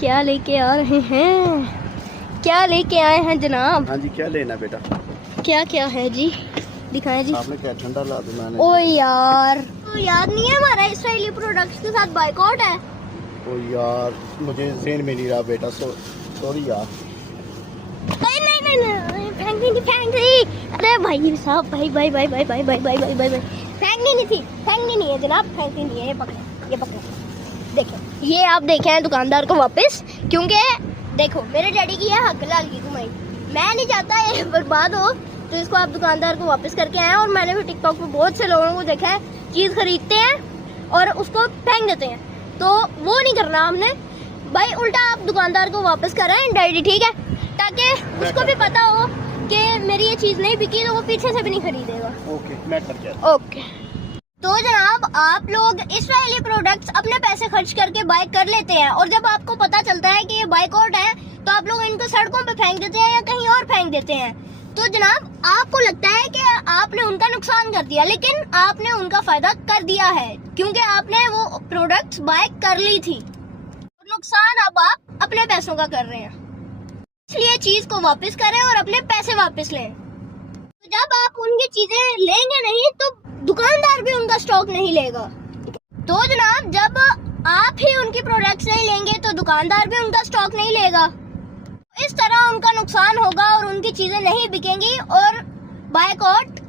क्या लेके आ रहे हैं, क्या लेके आए हैं जनाब? हाँ जी, क्या लेना बेटा? क्या क्या है जी, दिखाएं जी। आपने क्या ठंडा ला दो मैंने। ओ यार, तो याद नहीं है हमारा इसराइली प्रोडक्ट्स के साथ बायकॉट है। ओ यार, मुझे ज़हन में नहीं रहा बेटा, सॉरी यार। नहीं, फेंक दी। अरे भाई साहब, भाई फेंकनी नहीं थी, फेंकनी नहीं है जनाब, फेंकनी नहीं है। ये पकड़े, देखो ये आप देखे हैं दुकानदार को वापस, क्योंकि देखो मेरे डैडी की है हक लाल की कमाई, मैं नहीं चाहता ये बर्बाद हो, तो इसको आप दुकानदार को वापस करके आए। और मैंने भी टिकटॉक पे बहुत से लोगों को देखा है, चीज खरीदते हैं और उसको फेंक देते हैं, तो वो नहीं करना हमने भाई। उल्टा आप दुकानदार को वापस कराएं डैडी, ठीक है, ताकि उसको भी पता हो कि मेरी ये चीज नहीं बिकी, तो वो पीछे से भी नहीं खरीदेगा। ओके, मैं कर दिया। ओके, तो जनाब आप लोग इसराइली प्रोडक्ट्स अपने पैसे खर्च करके बाय कर लेते हैं, और जब आपको पता चलता है कि ये बायकॉट है, तो आप लोग इनको सड़कों पे फेंक देते हैं या कहीं और फेंक देते हैं। तो जनाब आपको लगता है कि आपने उनका नुकसान कर दिया, लेकिन आपने उनका फायदा कर दिया है, क्योंकि आपने वो प्रोडक्ट्स बाय कर ली थी। नुकसान अब आप अपने पैसों का कर रहे हैं, इसलिए चीज को वापस करें और अपने पैसे वापस लें। तो जब आप उनकी चीजें लेंगे नहीं, तो दुकानदार भी उनका स्टॉक नहीं लेगा। तो जनाब जब आप ही उनकी प्रोडक्ट्स नहीं लेंगे, तो दुकानदार भी उनका स्टॉक नहीं लेगा। इस तरह उनका नुकसान होगा और उनकी चीजें नहीं बिकेंगी और बायकॉट